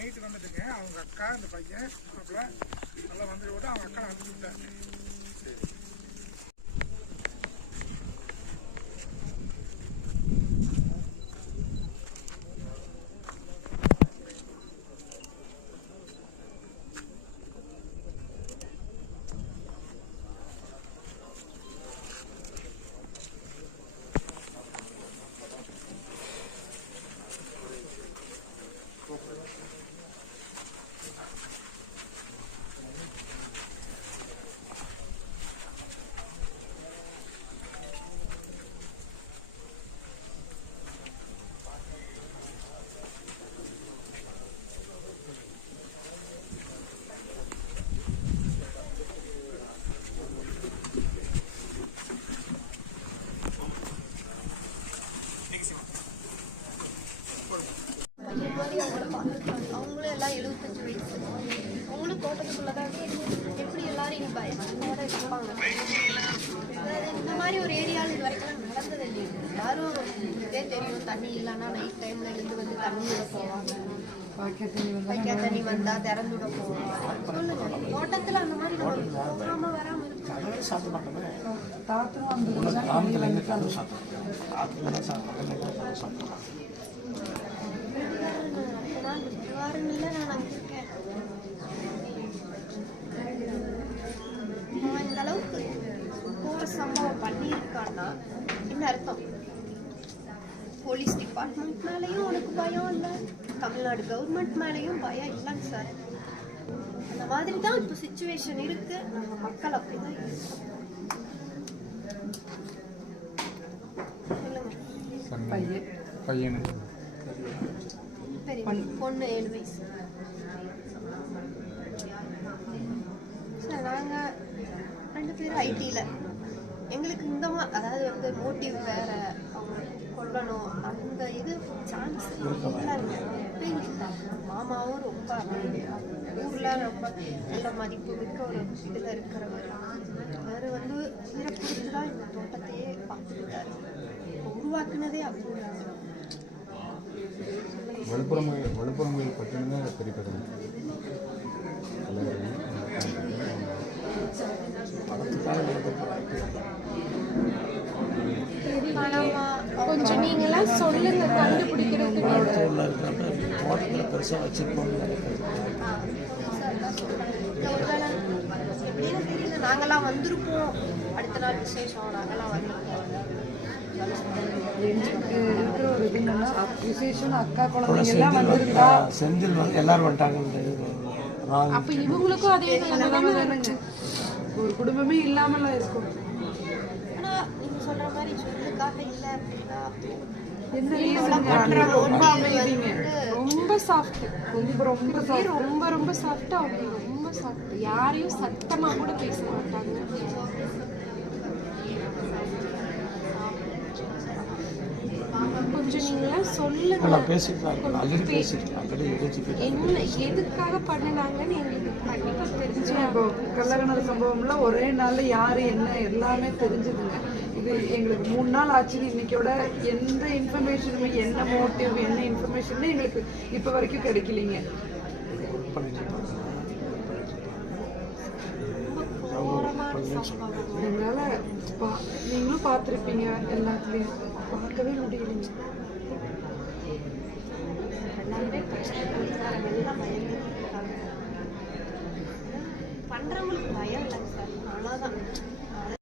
Night வந்துட்டுங்க அவங்க அக்கா இந்த பையன் நல்லா வந்துட்டு அவங்க அக்கா அனுப்பிச்சு மாதிரி அவங்கள பார்த்துருக்காங்க அவங்களும் எல்லாம் எழுபத்தஞ்சு வயசு. அவங்களும் தோட்டத்துக்குள்ள தான் எப்படி எல்லாரும் இங்கே பயத்தோட இருப்பாங்க? இந்த மாதிரி ஒரு ஏரியாவில் இது வரைக்கும் நடந்தது இல்லை எல்லாரும் இதே தெரியும். தண்ணி இல்லைன்னா நைட் டைம்ல இருந்து வந்து தண்ணி விட போவாங்க. வைக்கா தண்ணி வந்தா திறந்து விட போவாங்க. சொல்லுங்க. தோட்டத்துல அந்த மாதிரி நம்ம போகாம வராம இருக்கோம் அவன் இந்த அளவுக்கு போற சம்பவம் பண்ணியிருக்கான்னா என்ன அர்த்தம்? போலீஸ் டிபார்ட்மெண்ட் மேலேயும் உனக்கு பயம் இல்லை? தமிழ்நாடு கவர்மெண்ட் மேலேயும் பயம் இல்லைங்க சார் அந்த மாதிரி தான் இப்போ சுச்சுவேஷன் இருக்கு. நம்ம மக்கள் அப்படிதான் பையன். பையனு. பொண்ணு ஏழு வயசு. சார் நாங்கள் ரெண்டு பேரும் ஐடியில் எங்களுக்கு இந்த மாதிரி அதாவது வந்து மோட்டிவ் வேற அவங்க கொல்லணும் அந்த இது சான்ஸ் இல்லைங்க மாமாவும் ரொம்ப ஊரில் ரொம்ப நல்ல மதிப்பு மிக்க ஒரு இதில் இருக்கிறவர். அவர் வந்து உயிரை கொடுத்து தான் இந்த தோட்டத்தையே பார்த்துக்கிட்டாரு. உருவாக்குனதே அவர் விழுப்புரம் விழுப்புரம் கோயில் பட்டினம் பெரிய கொஞ்சம் நீங்களாம் சொல்லுங்க கண்டுபிடிக்கிறதுக்கு தோட்டத்தில் பெருசாக தெரியல நாங்கெல்லாம் வந்திருப்போம். அடுத்த நாள் விசேஷம் நாங்கெல்லாம் வந்திருப்போம் செந்தில் எல்லாரும் வந்துட்டாங்க அப்ப இவங்களுக்கும் அதே ஒரு குடும்பமே இல்லாமலாம் இருக்கும். சொல்ற மாதிரி சொல்லுக்காக இல்ல அப்படின்னா ரொம்ப அமைதிங்க ரொம்ப சாஃப்ட் ரொம்ப ரொம்ப ரொம்ப ரொம்ப சாஃப்ட் அவங்க ரொம்ப சாஃப்ட் யாரையும் சத்தமா கூட பேச மாட்டாங்க. கொஞ்சம் நீங்களாம் சொல்லுங்க. என்ன எதுக்காக பண்ணினாங்கன்னு எங்களுக்கு கண்டிப்பா தெரிஞ்சு இப்போ கள்ளகணர் சம்பவம்லாம் ஒரே நாள்ல யாரு என்ன எல்லாமே தெரிஞ்சதுங்க. இது எங்களுக்கு மூணு நாள் ஆச்சு இன்னைக்கோட எந்த இன்ஃபர்மேஷனுமே என்ன மோட்டிவ் என்ன இன்ஃபர்மேஷன் எங்களுக்கு இப்ப வரைக்கும் கிடைக்கலைங்க. ஒர்க் எங்களால பா- நீங்களும் பார்த்துருப்பீங்க எல்லாத்துலயும். பார்க்கவே முடியலைங்க. பண்றவங்களுக்கு பயம் இல்லைங்க சார். அவ்வளோதான்